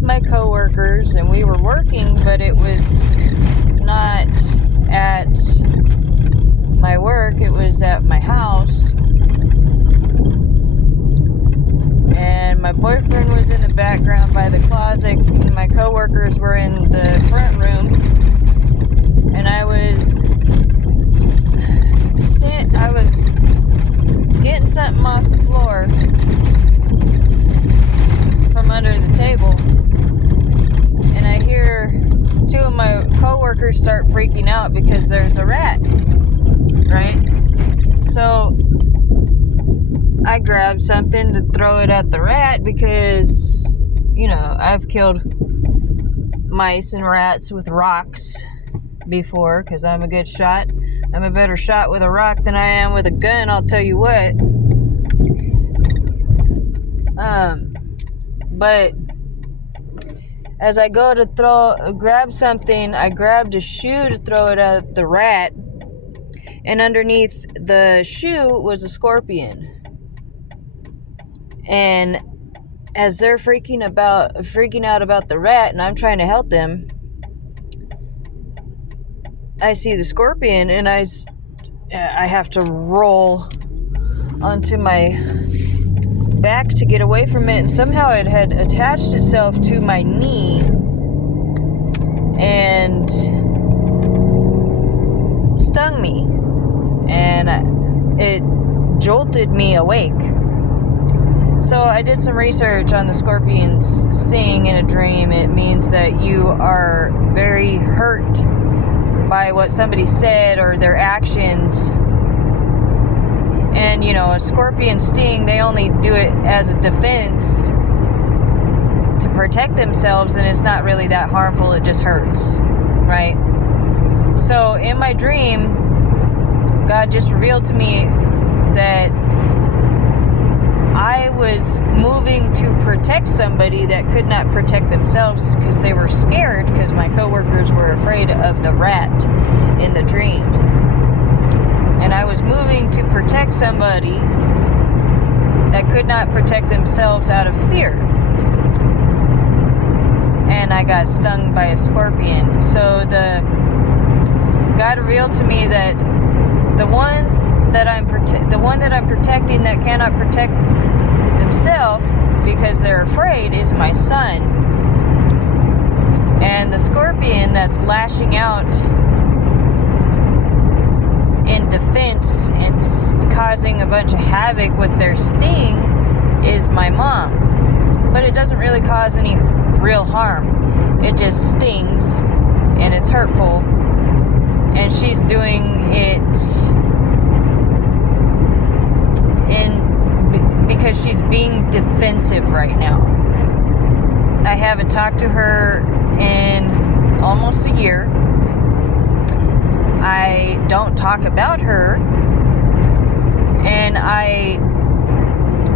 with my coworkers, and we were working, but it was not at my work, it was at my house. And my boyfriend was in the background by the closet, and my coworkers were in the front room. And I was getting something off the floor from under the table, and I hear two of my coworkers start freaking out because there's a rat, right? So I grabbed something to throw it at the rat because, I've killed mice and rats with rocks before because I'm a good shot. I'm a better shot with a rock than I am with a gun, I'll tell you what. But as I go to grab something, I grabbed a shoe to throw it at the rat, and underneath the shoe was a scorpion. And as they're freaking out about the rat, and I'm trying to help them, I see the scorpion, and I have to roll onto my back to get away from it, and somehow it had attached itself to my knee and stung me, and it jolted me awake. So I did some research on the scorpion's sting in a dream. It means that you are very hurt by what somebody said or their actions. And, a scorpion sting, they only do it as a defense to protect themselves, and it's not really that harmful, it just hurts, right? So in my dream, God just revealed to me that I was moving to protect somebody that could not protect themselves because they were scared because my coworkers were afraid of the rat in the dream. And I was moving to protect somebody that could not protect themselves out of fear. And I got stung by a scorpion. So God revealed to me that the one that I'm protecting that cannot protect themselves because they're afraid is my son. And the scorpion that's lashing out in defense and causing a bunch of havoc with their sting is my mom. But it doesn't really cause any real harm. It just stings and it's hurtful. And she's doing it because she's being defensive right now. I haven't talked to her in almost a year. I don't talk about her, and I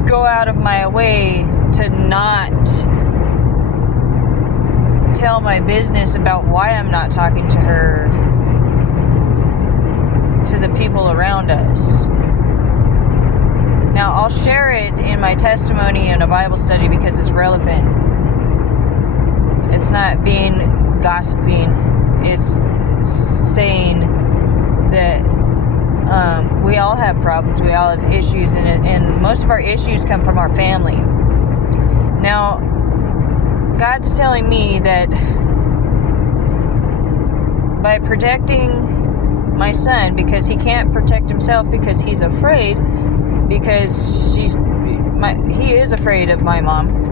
go out of my way to not tell my business about why I'm not talking to her to the people around us. Now, I'll share it in my testimony in a Bible study because it's relevant. It's not being gossiping. It's saying that we all have problems. We all have issues, and most of our issues come from our family. Now, God's telling me that by protecting my son, because he can't protect himself because he's afraid, because he is afraid of my mom.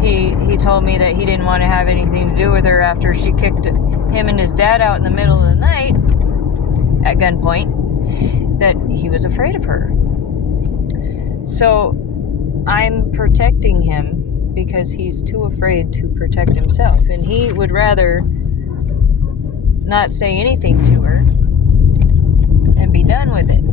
He told me that he didn't want to have anything to do with her after she kicked him and his dad out in the middle of the night at gunpoint, that he was afraid of her. So I'm protecting him because he's too afraid to protect himself, and he would rather not say anything to her and be done with it.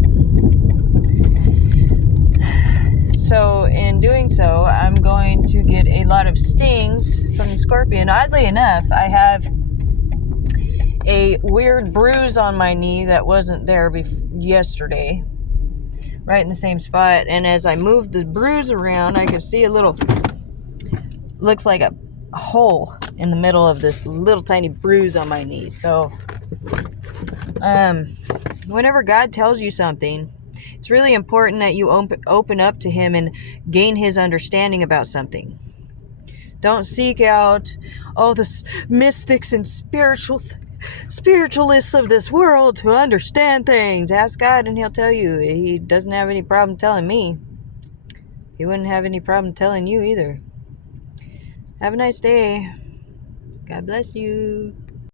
So in doing so, I'm going to get a lot of stings from the scorpion. Oddly enough, I have a weird bruise on my knee that wasn't there yesterday, right in the same spot. And as I moved the bruise around, I could see a little looks like a hole in the middle of this little tiny bruise on my knee. So whenever God tells you something, it's really important that you open up to him and gain his understanding about something. Don't seek out the mystics and spiritualists of this world to understand things. Ask God and he'll tell you. He doesn't have any problem telling me. He wouldn't have any problem telling you either. Have a nice day. God bless you.